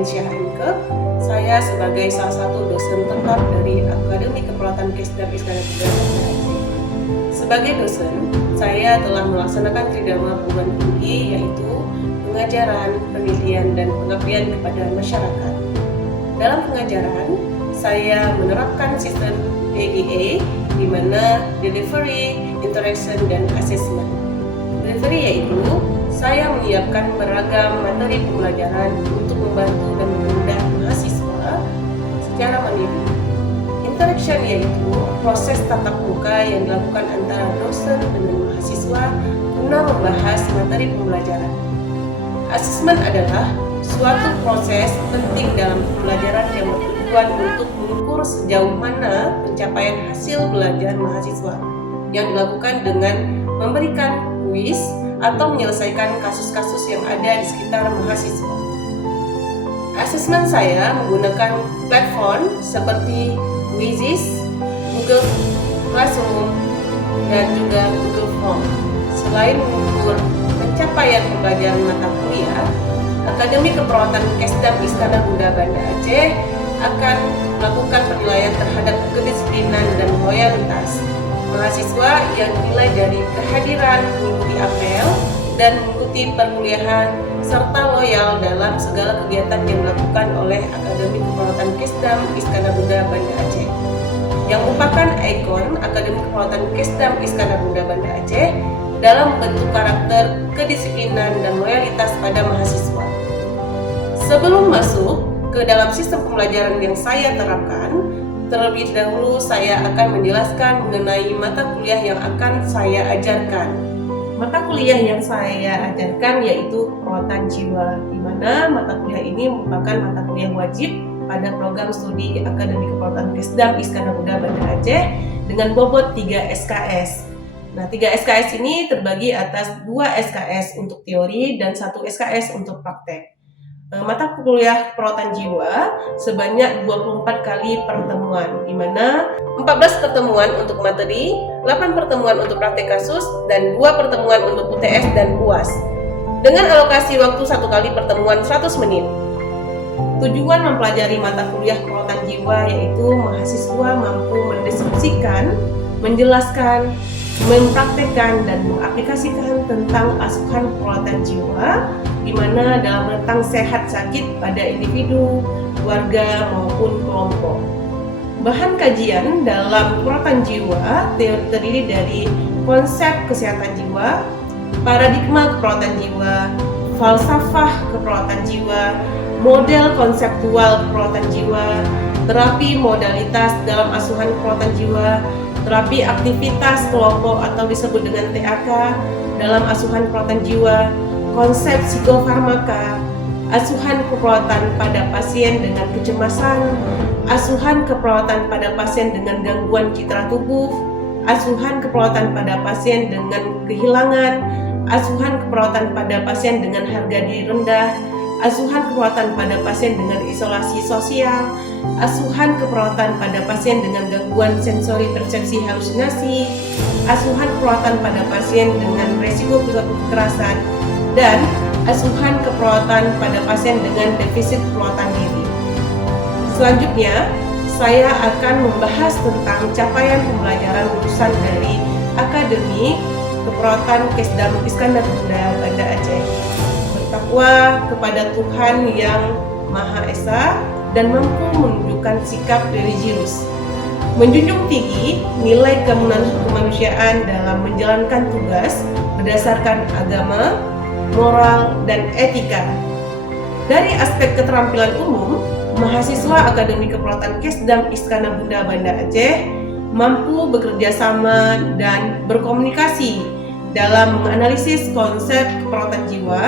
Ainsya MK. Saya sebagai salah satu dosen tetap dari Akademi Keperawatan Kesdam Iskandar Muda Banda Aceh. Sebagai dosen, saya telah melaksanakan tridharma perguruan tinggi, yaitu pengajaran, penelitian, dan pengabdian kepada masyarakat. Dalam pengajaran, saya menerapkan sistem PGA, di mana delivery, interaction, dan assessment. Delivery yaitu saya menyiapkan beragam materi pembelajaran untuk membantu dan mempermudah mahasiswa secara mandiri. Interaction yaitu proses tatap muka yang dilakukan antara dosen dengan mahasiswa guna membahas materi pembelajaran. Assessment adalah suatu proses penting dalam pembelajaran yang bertujuan untuk mengukur sejauh mana pencapaian hasil belajar mahasiswa yang dilakukan dengan memberikan kuis atau menyelesaikan kasus-kasus yang ada di sekitar mahasiswa. Asesmen saya menggunakan platform seperti Quizzes, Google Classroom, dan juga Google Form. Selain mengukur pencapaian pembelajaran mata kuliah, Akademi Keperawatan Kesdam Iskandar Muda Banda Aceh akan melakukan penilaian terhadap kedisiplinan dan loyalitas mahasiswa yang dinilai dari kehadiran, mengikuti apel, dan mengikuti perkuliahan, serta loyal dalam segala kegiatan yang dilakukan oleh Akademi Keperawatan Kesdam Iskandar Muda Banda Aceh, yang merupakan ikon Akademi Keperawatan Kesdam Iskandar Muda Banda Aceh dalam bentuk karakter, kedisiplinan, dan loyalitas pada mahasiswa. Sebelum masuk ke dalam sistem pembelajaran yang saya terapkan, terlebih dahulu saya akan menjelaskan mengenai mata kuliah yang akan saya ajarkan. Mata kuliah yang saya ajarkan yaitu perawatan jiwa, di mana mata kuliah ini merupakan mata kuliah wajib pada program studi Akademi Keperawatan Kesdam Iskandar Muda Banda Aceh dengan bobot 3 SKS. Nah, 3 SKS ini terbagi atas 2 SKS untuk teori dan 1 SKS untuk praktek. Mata kuliah perawatan jiwa sebanyak 24 kali pertemuan, di mana 14 pertemuan untuk materi, 8 pertemuan untuk praktek kasus, dan 2 pertemuan untuk UTS dan UAS. Dengan alokasi waktu 1 kali pertemuan 100 menit. Tujuan mempelajari mata kuliah perawatan jiwa yaitu mahasiswa mampu mendeskripsikan, menjelaskan, mempraktekkan, dan mengaplikasikan tentang asuhan perawatan jiwa, di mana dalam rentang sehat sakit pada individu, keluarga, maupun kelompok. Bahan kajian dalam perawatan jiwa terdiri dari konsep kesehatan jiwa, paradigma keperawatan jiwa, falsafah keperawatan jiwa, model konseptual keperawatan jiwa, terapi modalitas dalam asuhan keperawatan jiwa, terapi aktivitas kelompok atau disebut dengan TAK dalam asuhan keperawatan jiwa, konsep psikofarmaka, asuhan keperawatan pada pasien dengan kecemasan, asuhan keperawatan pada pasien dengan gangguan citra tubuh, asuhan keperawatan pada pasien dengan kehilangan, asuhan keperawatan pada pasien dengan harga diri rendah, asuhan keperawatan pada pasien dengan isolasi sosial, asuhan keperawatan pada pasien dengan gangguan sensori persepsi halusinasi, asuhan keperawatan pada pasien dengan resiko perilaku kekerasan, dan asuhan keperawatan pada pasien dengan defisit perawatan diri. Selanjutnya, saya akan membahas tentang capaian pembelajaran lulusan dari Akademi Keperawatan Kesdam Iskandar Muda Banda Aceh. Bertakwa kepada Tuhan Yang Maha Esa dan mampu menunjukkan sikap religius, menjunjung tinggi nilai kemanusiaan dalam menjalankan tugas berdasarkan agama, moral, dan etika. Dari aspek keterampilan umum, mahasiswa Akademi Keperawatan Kesdam Iskandar Muda Banda Aceh mampu bekerja sama dan berkomunikasi dalam menganalisis konsep keperawatan jiwa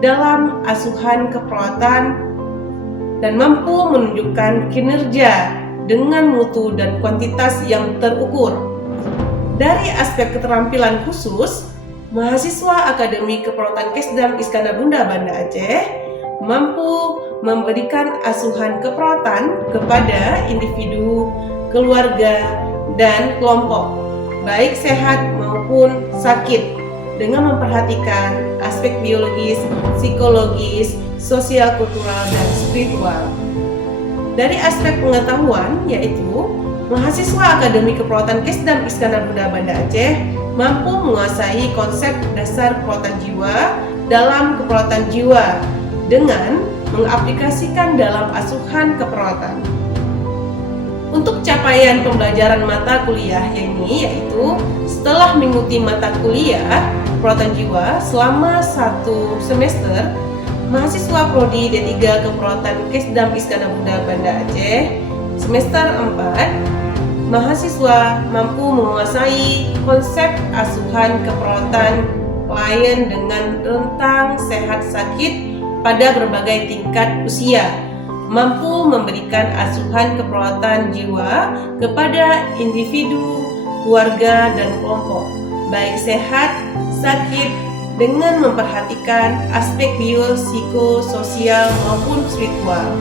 dalam asuhan keperawatan dan mampu menunjukkan kinerja dengan mutu dan kuantitas yang terukur. Dari aspek keterampilan khusus, mahasiswa Akademi Keperawatan Kesdam Iskandar Muda Banda Aceh mampu memberikan asuhan keperawatan kepada individu, keluarga, dan kelompok, baik sehat maupun sakit, dengan memperhatikan aspek biologis, psikologis, sosial, kultural, dan spiritual. Dari aspek pengetahuan, yaitu mahasiswa Akademi Keperawatan Kesdam Iskandar Muda Banda Aceh mampu menguasai konsep dasar keperawatan jiwa dalam keperawatan jiwa dengan mengaplikasikan dalam asuhan keperawatan. Untuk capaian pembelajaran mata kuliah ini yaitu setelah mengikuti mata kuliah keperawatan jiwa selama 1 semester, mahasiswa Prodi D3 Keperawatan Kesdam Iskandar Muda Banda Aceh semester 4 mahasiswa mampu menguasai konsep asuhan keperawatan klien dengan rentang sehat sakit pada berbagai tingkat usia, mampu memberikan asuhan keperawatan jiwa kepada individu, keluarga, dan kelompok, baik sehat, sakit, dengan memperhatikan aspek biopsikososial maupun spiritual,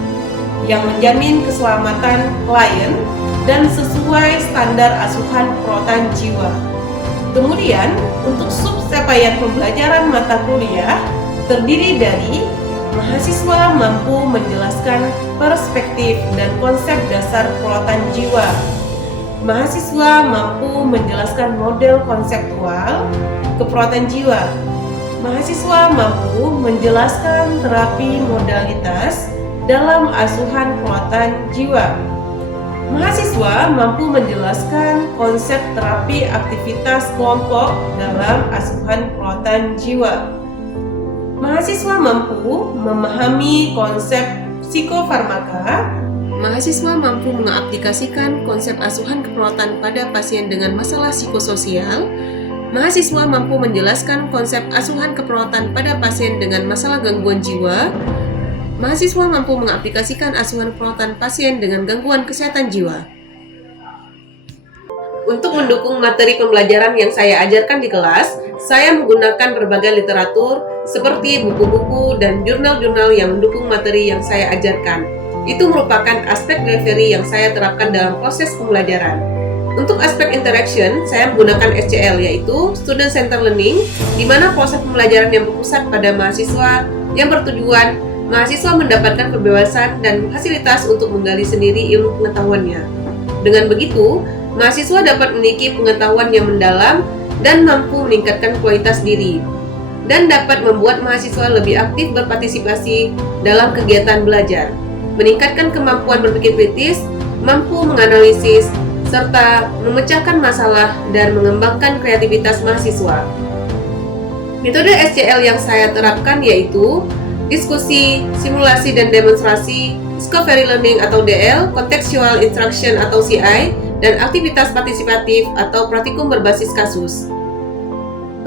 yang menjamin keselamatan klien dan sesuai standar asuhan keperawatan jiwa. Kemudian, untuk subcapaian pembelajaran mata kuliah terdiri dari mahasiswa mampu menjelaskan perspektif dan konsep dasar keperawatan jiwa. Mahasiswa mampu menjelaskan model konseptual keperawatan jiwa. Mahasiswa mampu menjelaskan terapi modalitas dalam asuhan keperawatan jiwa. Mahasiswa mampu menjelaskan konsep terapi aktivitas kelompok dalam asuhan keperawatan jiwa. Mahasiswa mampu memahami konsep psikofarmaka. Mahasiswa mampu mengaplikasikan konsep asuhan keperawatan pada pasien dengan masalah psikososial. Mahasiswa mampu menjelaskan konsep asuhan keperawatan pada pasien dengan masalah gangguan jiwa. Mahasiswa mampu mengaplikasikan asuhan keperawatan pasien dengan gangguan kesehatan jiwa. Untuk mendukung materi pembelajaran yang saya ajarkan di kelas, saya menggunakan berbagai literatur seperti buku-buku dan jurnal-jurnal yang mendukung materi yang saya ajarkan. Itu merupakan aspek delivery yang saya terapkan dalam proses pembelajaran. Untuk aspek interaction, saya menggunakan SCL, yaitu Student Centered Learning, di mana proses pembelajaran yang berpusat pada mahasiswa yang bertujuan mahasiswa mendapatkan kebebasan dan fasilitas untuk menggali sendiri ilmu pengetahuannya. Dengan begitu, mahasiswa dapat memiliki pengetahuan yang mendalam dan mampu meningkatkan kualitas diri, dan dapat membuat mahasiswa lebih aktif berpartisipasi dalam kegiatan belajar, meningkatkan kemampuan berpikir kritis, mampu menganalisis, serta memecahkan masalah dan mengembangkan kreativitas mahasiswa. Metode SCL yang saya terapkan yaitu diskusi, simulasi dan demonstrasi, discovery learning atau DL, contextual instruction atau CI, dan aktivitas partisipatif atau praktikum berbasis kasus.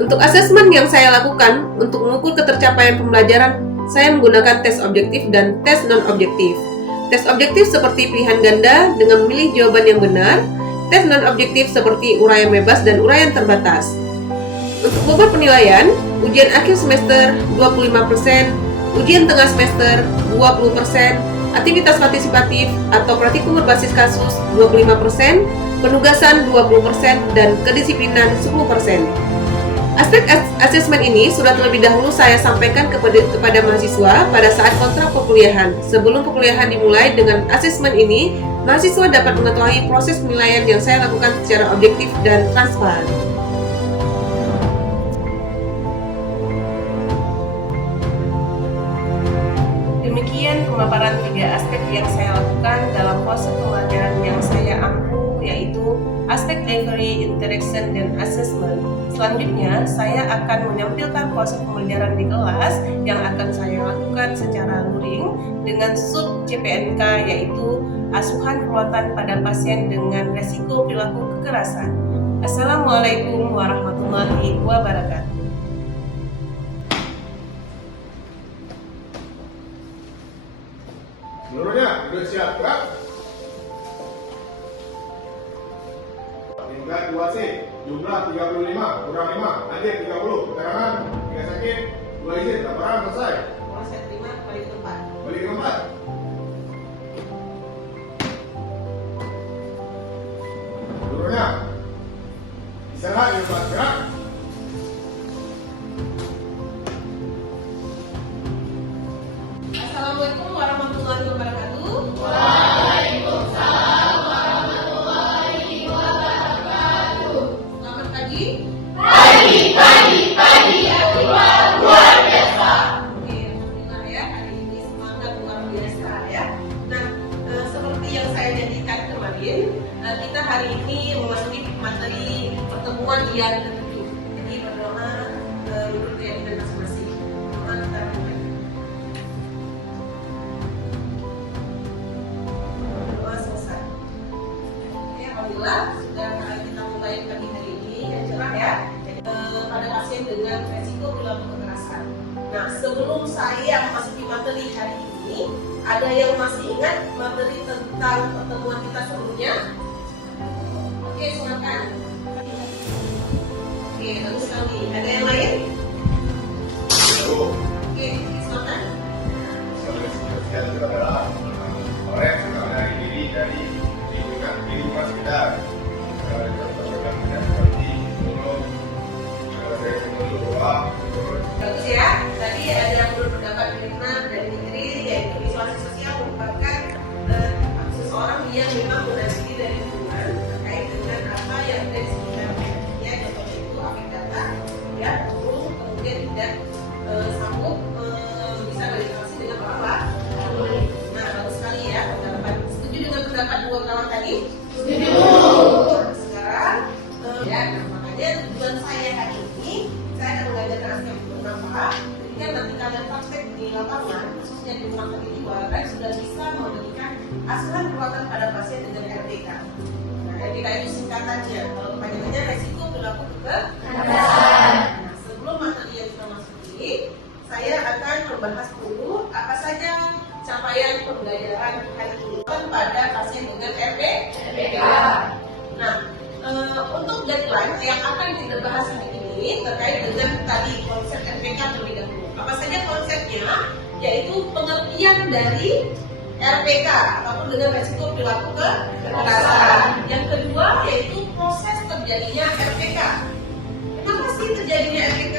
Untuk asesmen yang saya lakukan untuk mengukur ketercapaian pembelajaran, saya menggunakan tes objektif dan tes non-objektif. Tes objektif seperti pilihan ganda dengan memilih jawaban yang benar, tes non-objektif seperti uraian bebas dan uraian terbatas. Untuk bobot penilaian, ujian akhir semester 25%, ujian tengah semester 20%, aktivitas partisipatif atau praktikum berbasis kasus 25%, penugasan 20%, dan kedisiplinan 10%. Aspek asesmen ini sudah terlebih dahulu saya sampaikan kepada mahasiswa pada saat kontrak perkuliahan. Sebelum perkuliahan dimulai dengan asesmen ini, mahasiswa dapat mengetahui proses penilaian yang saya lakukan secara objektif dan transparan. Demikian pemaparan 3 aspek yang saya lakukan dalam proses pembelajaran yang saya ampu, yaitu aspek delivery, interaction, dan assessment. Selanjutnya, saya akan menampilkan proses pembelajaran di kelas yang akan saya lakukan secara luring dengan sub CPNK, yaitu asuhan keperawatan pada pasien dengan resiko perilaku kekerasan. Assalamualaikum warahmatullahi wabarakatuh. Seluruhnya sudah siap, Kak? Tingkat 2C, jumlah 35, kurang 5, hadir 30, keterangan, 3 sakit, 2 izin, laporan selesai. Saya terima, balik ke tempat. Balik ke tempat. Seluruhnya istirahat di tempat gerak. kita hari ini memasuki materi pertemuan yang ke-7. Jadi berdoa menurut keyakinan masing-masing. Doa kita mulai. Doa selesai. Oke, alhamdulillah sudah kita mulai pagi hari ini yang cerah ya. Pada pasien dengan resiko perilaku kekerasan. Nah, sebelum saya memasuki materi hari ini, ada yang masih ingat materi tentang pertemuan kita sebelumnya? Oke, silakan. Oke, bagus sekali. Ada yang lain? Oke, silakan. Sekian itu adalah orang yang sudah menarik diri dari lingkungan sekitar. Contohnya seperti mulut, saya sebut doa. Bagus ya. Tadi ada yang berpendapat benar dari diri, yaitu isolasi sosial merupakan seseorang yang memang menarik diri dari lingkungan terkait dengan apa yang ada di sekitarnya. Ya, contohnya itu afek data, ya, kemudian tidak sanggup bisa berinteraksi dengan orang lain. Nah, bagus sekali ya pendapat. Setuju dengan pendapat dua kawan tadi? Setuju. Nah, sekarang ya, makanya tujuan saya hari ini saya akan mengajarkan aspek bermanfaat. Ketika nanti kalian praktek di lapangan, khususnya di rumah sakit jiwa, kalian sudah bisa memberikan asuhan perawatan pada pasien dengan RPK. Nah, RPK itu singkatannya. Kalau kepanjangannya resiko perilaku kekerasan. Nah, sebelum materi yang kita masuki, saya akan membahas dulu apa saja capaian pembelajaran hari ini pada pasien dengan RPK. Nah, untuk deadline yang akan kita bahas hari ini terkait dengan tadi konsep RPK terlebih dahulu. Apa saja konsepnya? Yaitu pengertian dari RPK ataupun dengan resiko perilaku kekerasan. Yang kedua yaitu proses terjadinya RPK. Kenapa sih terjadinya RPK?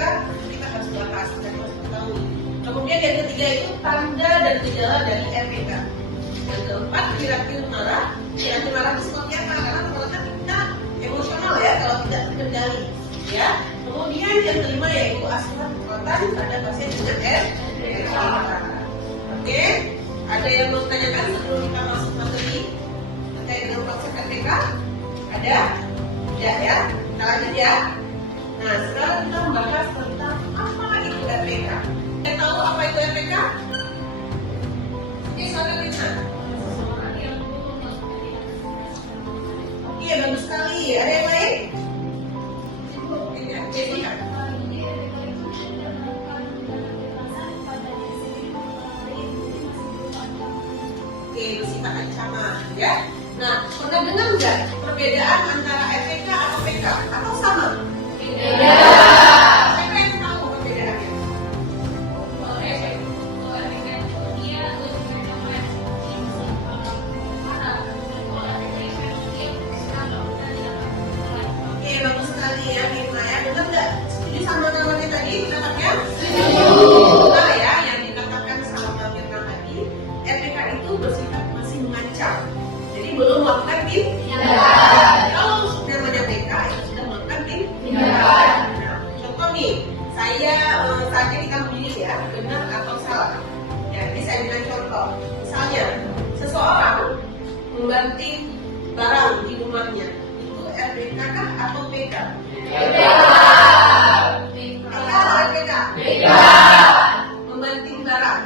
Kita harus bahas dan harus ketahui. Kemudian yang ketiga itu tanda dan gejala dari RPK. Yang keempat perilaku marah. Perilaku marah itu seperti apa? Karena ternyata kita emosional ya kalau tidak terkendali. Ya. Kemudian yang kelima yaitu asuhan kekuatan pada pasien dengan RPK. Oke, ada yang mau tanyakan sebelum kita masuk materi terkait dengan konsep RPK? Ada? Tidak ya? Kita lanjut ya. Nah, sekarang kita membahas tentang apa itu RPK. Kita tahu apa itu RPK? Oke, silakan Rina. Oke, bagus sekali. Ada yang lain? Jessica. Oke, bersifat ancaman ya. Nah, pernah dengar nggak perbedaan antara RPK atau PK? Atau sama? Beda. Siapa yang tahu perbedaannya? Oke, bagus sekali ya, Bima ya. Benar nggak? Setuju sama namanya tadi? Pendapat setuju. Nah ya, yang dikatakan sama Mirna tadi, RPK itu bersifat masih mengancam. Jadi belum melakukan tindakan. Kalau namanya PK itu sudah melakukan tindakan. Nah, contoh nih, saya saat ini kita memilih ya, benar atau salah. Ya, ini saya berikan contoh. Misalnya, seseorang membanting barang di rumahnya, itu RPK kah atau PK? PK atau RPK? PK. Membanting barang,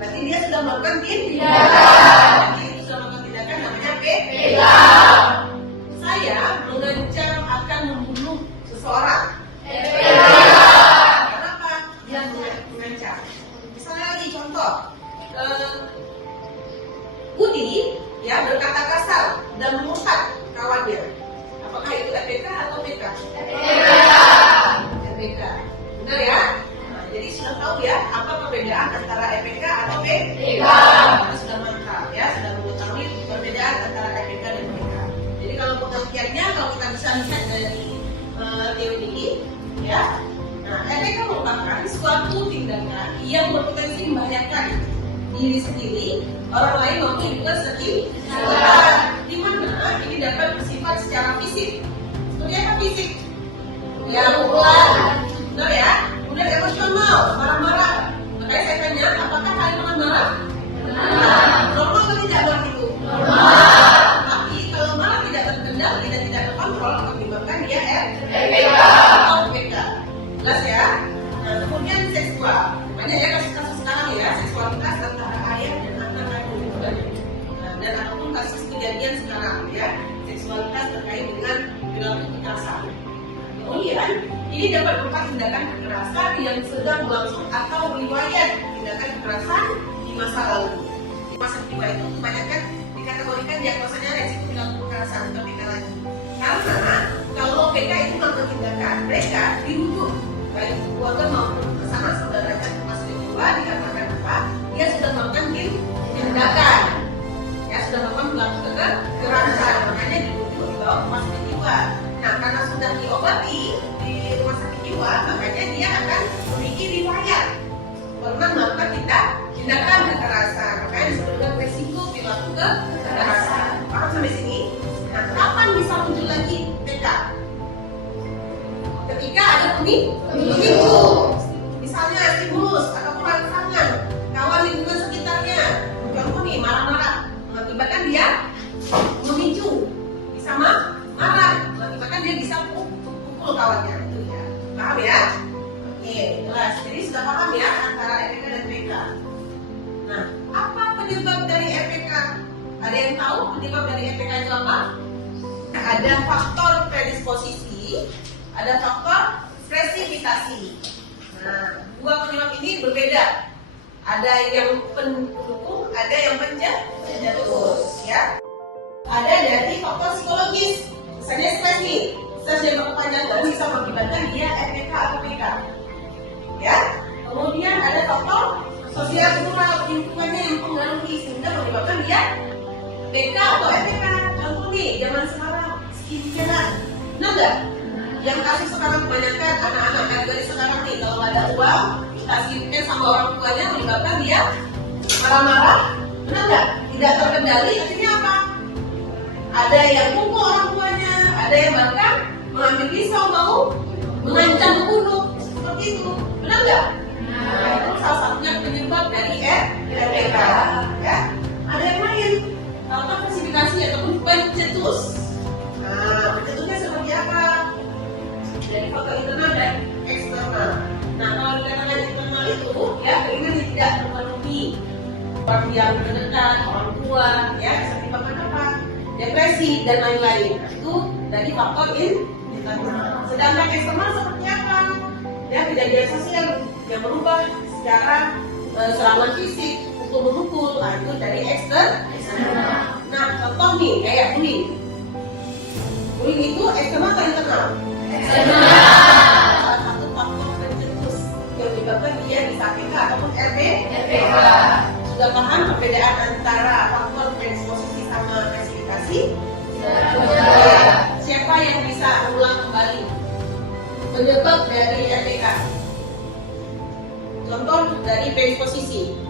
berarti dia sudah melakukan tindakan. Berarti itu sudah melakukan tindakan namanya PK. Saya mengancam akan membunuh seseorang. PK. Kenapa? Dia mengancam. Misalnya lagi contoh, Budi ya berkata kasar dan mengumpat kawannya. Apakah itu RPK atau PK? RPK. Benar ya? Nah, jadi sudah tahu ya apa perbedaan antara RPK atau PK. Kita sudah mantap ya, sudah mengetahui perbedaan antara RPK dan PK. Jadi kalau pengertiannya, kalau kita bisa lihat dari teori ya, nah RPK merupakan suatu tindakan yang berpotensi membahayakan diri sendiri, orang lain maupun juga sekitar. Di mana ini dapat bersifat secara fisik. Seperti apa fisik? Ya, pukulan. Benar ya? Kemudian emosional, marah-marah. Makanya saya tanya, apakah kalian pernah marah? Normal atau tidak marah itu? Normal. Tapi kalau marah terkendali dan tidak terkontrol menyebabkan dia RPK atau PK. Jelas ya? Nah, kemudian seksual. Banyak ya kasus-kasus sekarang ya, seksualitas antara ayah dan anak kandung itu banyak. Nah, dan ataupun kasus kejadian sekarang ya, seksualitas terkait dengan perilaku kekerasan. Kemudian, ini dapat berupa tindakan kekerasan yang sedang berlangsung atau riwayat tindakan kekerasan di masa lalu. Di masa kedua itu kebanyakan dikategorikan diagnosanya resiko perilaku kekerasan atau PK lagi. Karena kalau PK itu melakukan tindakan, mereka dirujuk baik keluarga maupun bersama saudaranya ke masa kedua dikarenakan apa? Dia sudah melakukan tindakan, ya sudah melakukan perilaku kekerasan, makanya dirujuk dibawa ke masa kedua. Nah, karena sudah diobati di rumah sakit jiwa, makanya dia akan memiliki riwayat pernah melakukan tindakan kekerasan. Makanya disebut dengan resiko perilaku kekerasan. Paham sampai sini? Nah, kapan bisa muncul lagi PK? Ketika ada pemicu, misalnya stimulus atau rangsangan kawan lingkungan sekitarnya. Contoh nih, marah-marah mengakibatkan dia memicu, bisa marah mengakibatkan dia bisa pukul kawannya, itu ya. Paham ya? Oke, jelas. Jadi sudah paham ya antara RPK dan PK. Nah, apa penyebab dari RPK? Ada yang tahu penyebab dari RPK itu apa? Nah, ada faktor predisposisi, ada faktor presipitasi. Nah, dua penyebab ini berbeda. Ada yang pendukung, ada yang pencetus, ya. Ada dari faktor psikologis, misalnya stres nih. Stres yang berkepanjangan bisa mengakibatkan dia RPK atau PK. Ya. Kemudian ada faktor sosial kultural lingkungannya yang mempengaruhi sehingga menyebabkan dia PK atau RPK. Contoh nih, zaman sekarang skincare, benar nggak? Yang kasih sekarang kebanyakan anak-anak kategori sekarang nih, kalau ada uang dikasih sama orang tuanya menyebabkan dia marah-marah, benar nggak? Tidak terkendali, akhirnya apa? Ada yang pukul orang tuanya, ada yang bahkan mengambil pisau mau mengancam membunuh, seperti itu, benar nggak? Nah, itu salah satunya penyebab dari RPK. Ya, ada yang lain, contoh klasifikasi ataupun pencetus. Nah, pencetusnya seperti apa? Dari faktor internal dan eksternal. Nah, kalau dikatakan internal itu, ya keinginan yang tidak terpenuhi, orang yang terdekat, orang tua, ya seperti apa? Depresi dan lain-lain. Itu dari faktor internal. Sedangkan eksternal seperti apa? Ya, kejadian sosial yang berubah secara serangan fisik, pukul-memukul, nah itu dari eksternal. Nah, contoh nih kayak bullying. Bullying itu eksternal atau internal? Salah satu faktor pencetus yang menyebabkan dia bisa PK ataupun RPK. Sudah paham perbedaan antara faktor predisposisi sama presipitasi? Siapa yang bisa ulang kembali penyebab dari RPK? Contoh dari predisposisi.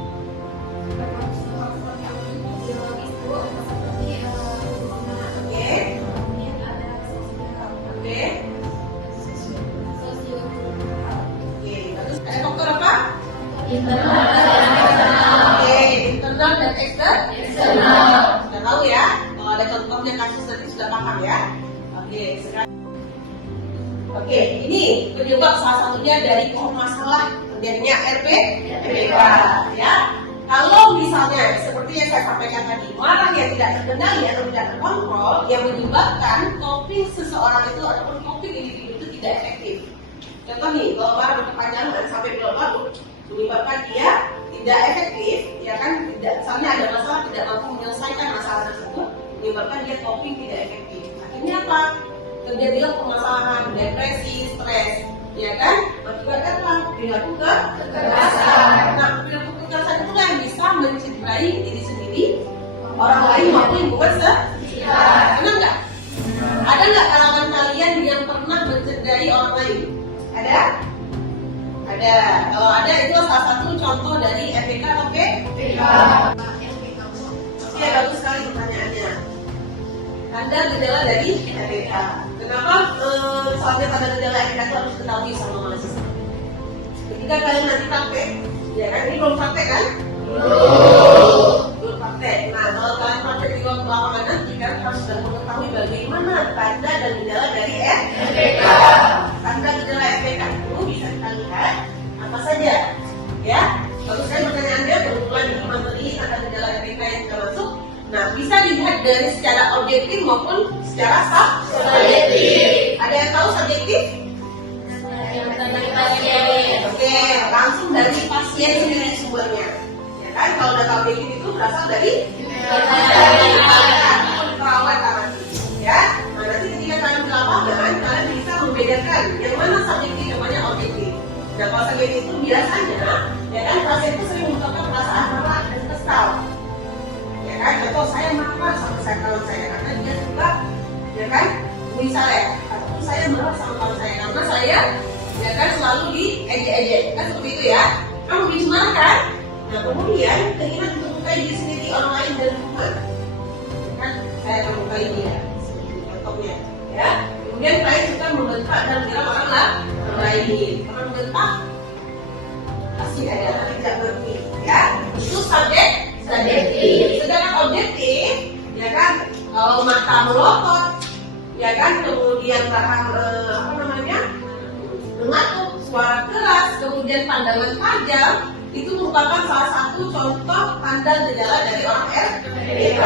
Internal dan eksternal. Sudah tahu ya? Kalau ada contohnya kasus nanti sudah paham ya? Sekarang. Ini penyebab salah satunya dari masalah terjadinya RPK ya. Kalau misalnya seperti yang saya sampaikan tadi, marah yang tidak terkendali atau tidak terkontrol yang menyebabkan coping seseorang itu ataupun coping individu itu tidak efektif. Contoh nih, kalau marah berkepanjangan sampai berlarut menyebabkan dia tidak efektif, ya kan? Tidak, misalnya ada masalah tidak mampu menyelesaikan masalah tersebut, menyebabkan dia coping tidak efektif. Akhirnya apa? Terjadilah permasalahan, depresi, stres, ya kan? Akibatnya apa? Perilaku kekerasan. Nah, perilaku kekerasan itu yang bisa mencederai diri sendiri, orang lain maupun lingkungan sekitar. Benar nggak? Ada nggak kalangan kalian yang pernah mencederai orang lain? Ada? Ada. Kalau ada, itu salah satu contoh dari RPK atau PK. Oke, bagus sekali pertanyaannya. Tanda gejala dari RPK. Kenapa soalnya tanda gejala RPK itu harus diketahui sama mahasiswa? Ketika kalian nanti praktek, ya kan? Ini belum praktek kan? Belum praktek. praktek. Nah, kalau kalian praktek di waktu lapangan nanti, kalian harus sudah mengetahui bagaimana tanda dan gejala dari RPK. Tanda gejala RPK itu bisa kita lihat apa saja, ya. Kalau saya pertanyaannya kebetulan ini materi tanda gejala RPK yang kita masuk. Nah, bisa dilihat dari secara objektif maupun secara subjektif. Ada yang tahu subjektif? Oke, langsung dari pasien sendiri sumbernya. Ya kan, kalau data objektif itu berasal dari perawat nanti. Ya, nah nanti ketika kalian di lapangan, kalian bisa membedakan yang mana subjektif, yang mana objektif. Nah, kalau subjektif itu biasanya, ya kan, pasien itu sering mengungkapkan perasaan marah dan kesal. Ya kan, contoh saya marah sama kawan saya karena dia suka, ya kan, misalnya, atau saya marah sama kawan saya karena saya, ya kan, selalu diejek-ejek, kan seperti itu ya. Kamu bisa marah kan? Nah, kemudian keinginan untuk melukai diri sendiri, orang lain dan lingkungan. Ya kan, saya akan melukai dia, seperti contohnya, ya. Kemudian kalian suka membentak dan menyerang orang lain. Orang membentak pasti ada tidak ngerti, ya. Itu subjektif. Sedangkan objektif, ya kan, kalau mata melotot, ya kan, kemudian mengatuk, suara keras, kemudian pandangan tajam, itu merupakan salah satu contoh tanda gejala dari orang RPK.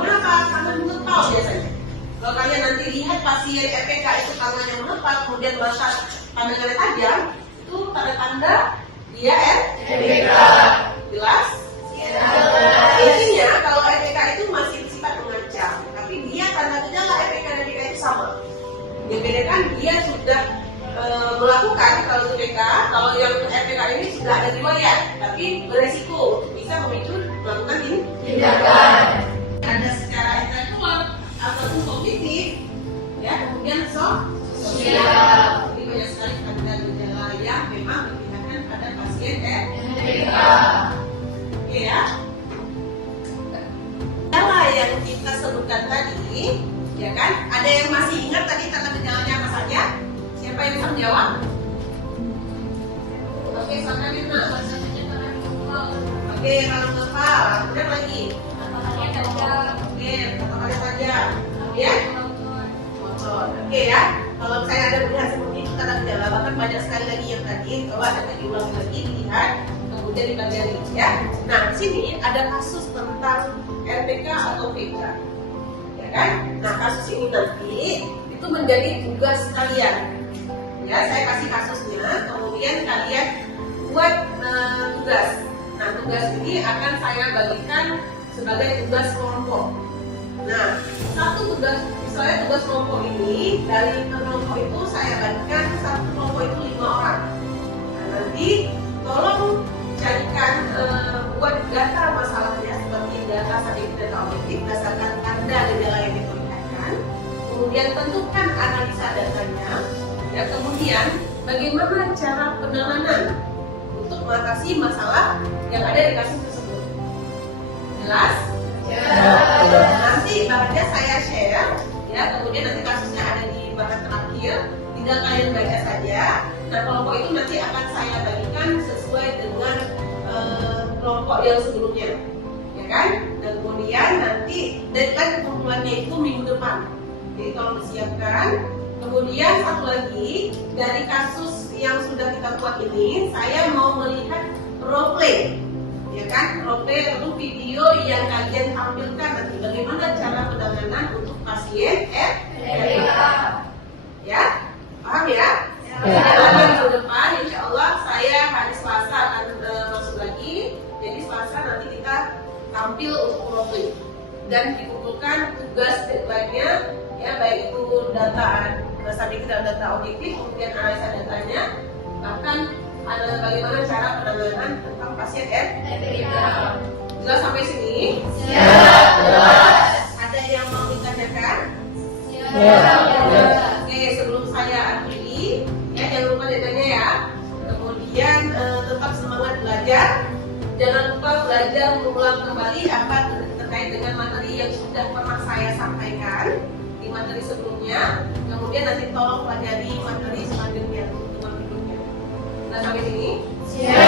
Kenapa? Karena mengepal biasanya. Kalau kalian nanti lihat pasien RPK itu tangannya mengepal, kemudian mata pandangannya tajam, itu tanda-tanda dia RPK. Jelas? Intinya kalau RPK itu masih bersifat mengancam, tapi dia tanda gejala RPK dan RPK itu sama. Yang bedakan dia sudah melakukan kalau itu PK, kalau yang RPK ini sudah ada riwayat, tapi beresiko bisa memicu melakukan tindakan. Ada secara intelektual ataupun kognitif, ya, kemudian sosial. Jadi banyak sekali tanda gejala yang memang dipindahkan pada pasien RPK. Oke ya. Gejala yang kita sebutkan tadi, ya kan? Ada yang masih ingat tadi tanda gejalanya apa saja? Siapa yang bisa menjawab? Oke, sana Nina. Oke, kalau kepal, kemudian lagi. Oke, kata-kata saja. Ya? Motor. Oke ya. Kalau saya ada melihat seperti itu tanda gejala, bahkan banyak sekali lagi yang tadi. Kalau ada diulang lagi, dilihat, kemudian dipelajari. Ya. Nah, di sini ada kasus tentang RPK atau PK. Ya kan? Nah, kasus ini nanti itu menjadi tugas kalian. Ya, saya kasih kasusnya, kemudian kalian buat tugas. Nah, tugas ini akan saya bagikan sebagai tugas kelompok. Nah, satu tugas, misalnya tugas kelompok ini, dari kelompok itu saya bagikan satu kelompok itu 5 orang. Nah, nanti tolong carikan buat data masalahnya seperti data subjektif dan objektif berdasarkan tanda gejala yang diperlihatkan. Kemudian tentukan analisa datanya. Ya, kemudian bagaimana cara penanganan untuk mengatasi masalah yang ada di kasus tersebut. Jelas? Nanti bahannya saya share, ya. Kemudian nanti kasusnya ada di bahan terakhir, tinggal kalian baca saja. Nah, kelompok itu nanti akan saya bagikan sesuai dengan kelompok yang sebelumnya, ya kan? Dan kemudian nanti deadline pengumpulannya itu minggu depan. Jadi tolong disiapkan. Kemudian satu lagi, dari kasus yang sudah kita buat ini, saya mau melihat role play, ya kan? Role play itu video yang kalian tampilkan nanti bagaimana cara penanganan untuk pasien RPK. Ya, paham ya? Minggu depan, insya Allah saya hari Selasa akan masuk lagi. Jadi Selasa nanti kita tampil untuk role play dan dikumpulkan tugas deadline-nya, ya, baik itu data subjektif dan data objektif, kemudian analisa datanya, bahkan ada bagaimana cara penanganan tentang pasien RPK. Jelas sampai sini? Jelas. Ada yang mau ditanyakan? Oke, sebelum saya akhiri, ya, jangan lupa datanya ya. Kemudian tetap semangat belajar. Jangan lupa belajar mengulang kembali apa terkait dengan materi yang sudah pernah saya sampaikan di materi sebelumnya. Kemudian nanti tolong pelajari materi selanjutnya untuk berikutnya. Nah, sampai sini. Siap.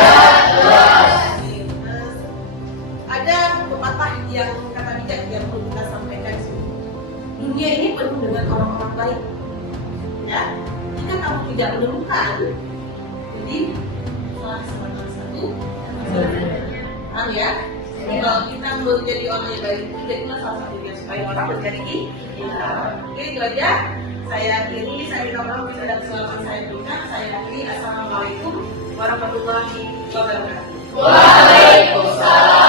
Ada pepatah yang kata bijak yang perlu kita sampaikan sih. Dunia ini penuh dengan orang-orang baik. Ya, jika kamu tidak menemukan, jadi salah satu ya. Jadi kalau kita menjadi orang yang baik itu itulah salah satunya supaya orang menjadi kita. Oke, itu aja. Saya akhiri, saya minta maaf bisa ada kesalahan saya berikan. Saya akhiri. Assalamualaikum warahmatullahi wabarakatuh. Waalaikumsalam.